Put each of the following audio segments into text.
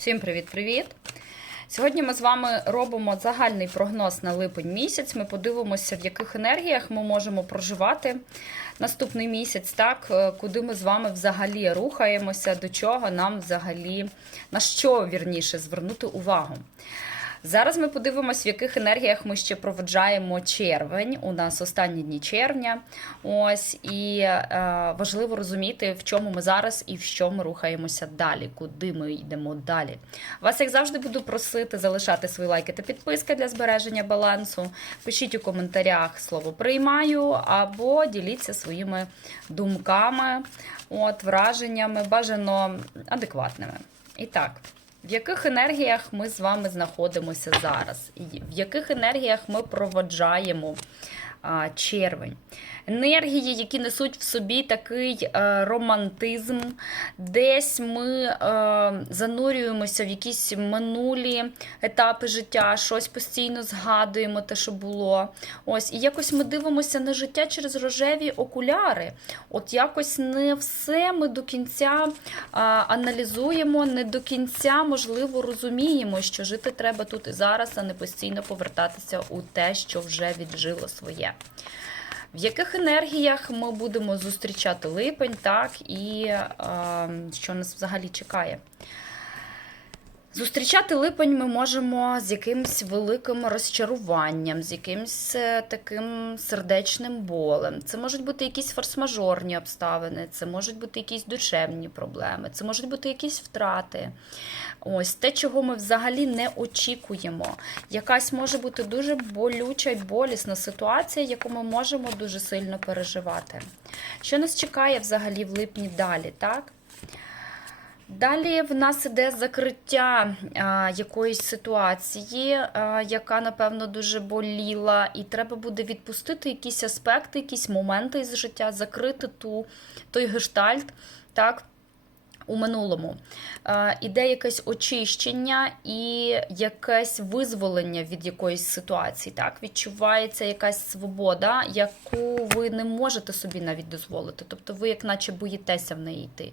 Всім привіт-привіт! Сьогодні ми з вами робимо загальний прогноз на липень місяць. Ми подивимося, в яких енергіях ми можемо проживати наступний місяць, так, е, куди ми з вами взагалі рухаємося, до чого нам взагалі, на що вірніше звернути увагу. Зараз ми подивимось, в яких енергіях ми ще проведжаємо червень. У нас останні дні червня. Ось і е, важливо розуміти, в чому ми зараз і в що ми рухаємося далі, куди ми йдемо далі. Вас, як завжди, буду просити залишати свої лайки та підписки для збереження балансу. Пишіть у коментарях слово приймаю або діліться своїми думками, от, враженнями, бажано адекватними. І так. В яких енергіях ми з вами знаходимося зараз? В яких енергіях ми проводжаємо червень? Енергії, які несуть в собі такий е, романтизм, десь ми е, занурюємося в якісь минулі етапи життя, щось постійно згадуємо, те, що було. Ось, і якось ми дивимося на життя через рожеві окуляри. От якось не все ми до кінця аналізуємо, не до кінця, можливо, розуміємо, що жити треба тут і зараз, а не постійно повертатися у те, що вже віджило своє. В яких енергіях ми будемо зустрічати липень, так, і е, що нас взагалі чекає? Зустрічати липень ми можемо з якимось великим розчаруванням, з якимось е, таким сердечним болем. Це можуть бути якісь форс-мажорні обставини, це можуть бути якісь душевні проблеми, це можуть бути якісь втрати. Ось те, чого ми взагалі не очікуємо. Якась може бути дуже болюча й болісна ситуація, яку ми можемо дуже сильно переживати. Що нас чекає взагалі в липні далі, так? Далі в нас іде закриття а, якоїсь ситуації, а, яка, напевно, дуже боліла, і треба буде відпустити якісь аспекти, якісь моменти із життя, закрити ту, той гештальт, так, у минулому. Е, Іде якесь очищення і якесь визволення від якоїсь ситуації. Так? Відчувається якась свобода, яку ви не можете собі навіть дозволити. Тобто ви, як наче, боїтеся в неї йти.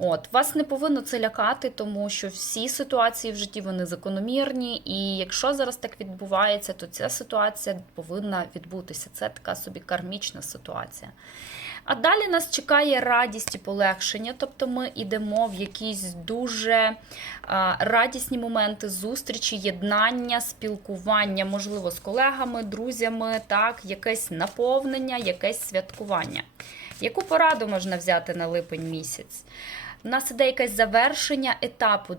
От вас не повинно це лякати, тому що всі ситуації в житті вони закономірні, і якщо зараз так відбувається, то ця ситуація повинна відбутися. Це така собі кармічна ситуація. А далі нас чекає радість і полегшення, тобто ми йдемо в якісь дуже радісні моменти зустрічі, єднання, спілкування, можливо, з колегами, друзями, так, якесь наповнення, якесь святкування. Яку пораду можна взяти на липень місяць? У нас іде якесь завершення етапу.